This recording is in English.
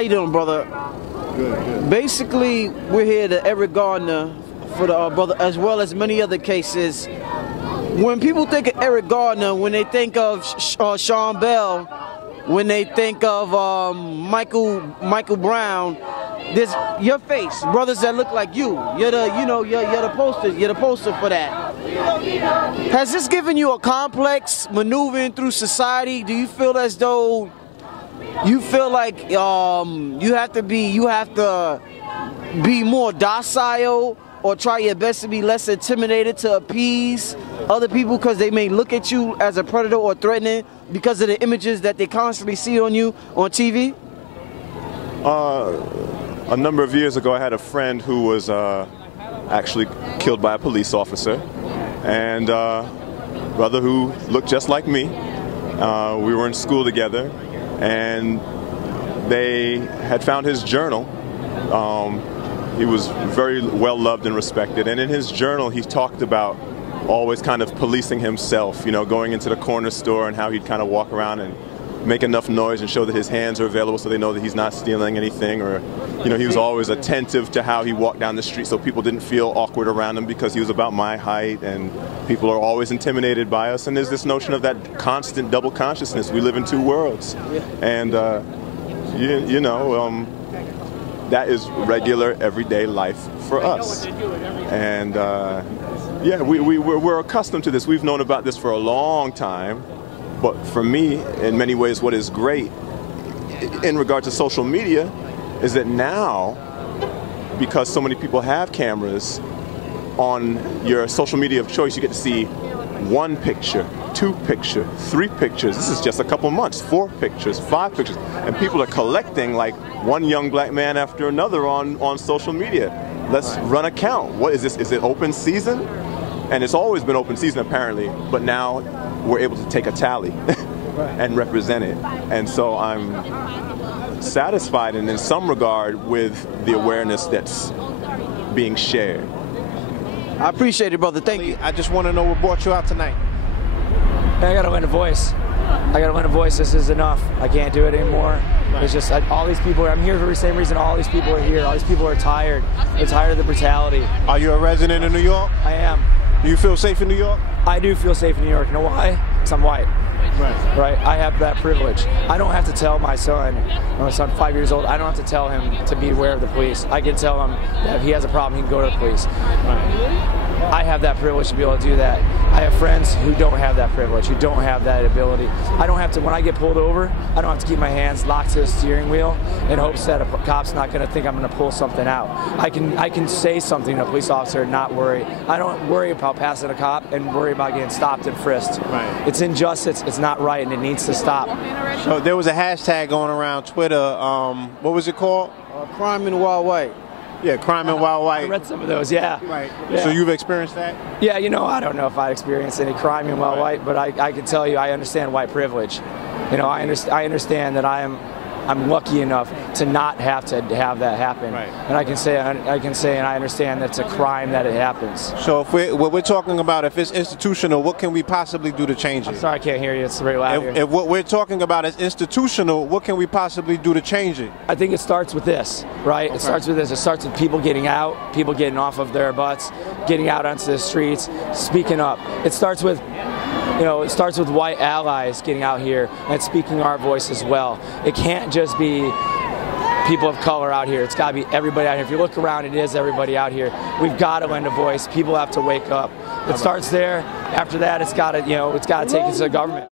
you doing, brother? Good, good. Basically, we're here to Eric Garner for the brother, as well as many other cases. When people think of Eric Garner, when they think of Sean Bell, when they think of Michael Brown, there's your face, brothers that look like you. You're the poster for that. Has this given you a complex maneuvering through society? Do you feel as though you feel like you have to be more docile, or try your best to be less intimidated to appease other people because they may look at you as a predator or threatening because of the images that they constantly see on you on TV? A number of years ago, I had a friend who was actually killed by a police officer, and a brother who looked just like me. We were in school together, and they had found his journal. He was very well loved and respected, and in his journal he talked about always kind of policing himself, you know, going into the corner store and how he'd kind of walk around and make enough noise and show that his hands are available so they know that he's not stealing anything, or, you know, he was always attentive to how he walked down the street so people didn't feel awkward around him because he was about my height, and people are always intimidated by us, and there's this notion of that constant double consciousness. We live in two worlds, and that is regular, everyday life for us. And yeah, we're accustomed to this. We've known about this for a long time. But for me, in many ways, what is great in regard to social media is that now, because so many people have cameras, on your social media of choice, you get to see 1 picture, 2 pictures, 3 pictures. This is just a couple months, 4 pictures, 5 pictures. And people are collecting like one young black man after another on social media. Let's run a count. What is this? Is it open season? And it's always been open season apparently, but now we're able to take a tally and represent it. And so I'm satisfied and in some regard with the awareness that's being shared. I appreciate it, brother. Thank you. I just want to know what brought you out tonight. I gotta win a voice. I gotta win a voice. This is enough. I can't do it anymore. Right. It's just all these people. I'm here for the same reason all these people are here. All these people are tired. They're tired of the brutality. Are you a resident of New York? I am. Do you feel safe in New York? I do feel safe in New York. You know why? Because I'm white. Right. Right. I have that privilege. I don't have to tell my son, 5 years old, I don't have to tell him to be aware of the police. I can tell him that if he has a problem, he can go to the police. Right. I have that privilege to be able to do that. I have friends who don't have that privilege, who don't have that ability. I don't have to, when I get pulled over, I don't have to keep my hands locked to the steering wheel in hopes that a cop's not going to think I'm going to pull something out. I can say something to a police officer and not worry. I don't worry about passing a cop and worry about getting stopped and frisked. Right. It's injustice, it's not right, and it needs to stop. So there was a hashtag going around Twitter, what was it called? Crime in Wild White. Yeah, crime and wild white. I read some of those, yeah. Right. Yeah. So you've experienced that? Yeah, you know, I don't know if I experienced any crime in wild white, but I can tell you I understand white privilege. You know, I understand that I'm lucky enough to not have to have that happen. Right. And I can say and I understand that it's a crime that it happens. So if what we're talking about, if it's institutional, what can we possibly do to change it? I'm sorry, I can't hear you. It's very loud here. If what we're talking about is institutional, what can we possibly do to change it? I think it starts with this, right? Okay. It starts with this. It starts with people getting out, people getting off of their butts, getting out onto the streets, speaking up. It starts with white allies getting out here and speaking our voice as well. It can't just be people of color out here. It's got to be everybody out here. If you look around, it is everybody out here. We've got to lend a voice. People have to wake up. It starts there. After that, it's got to take it to the government.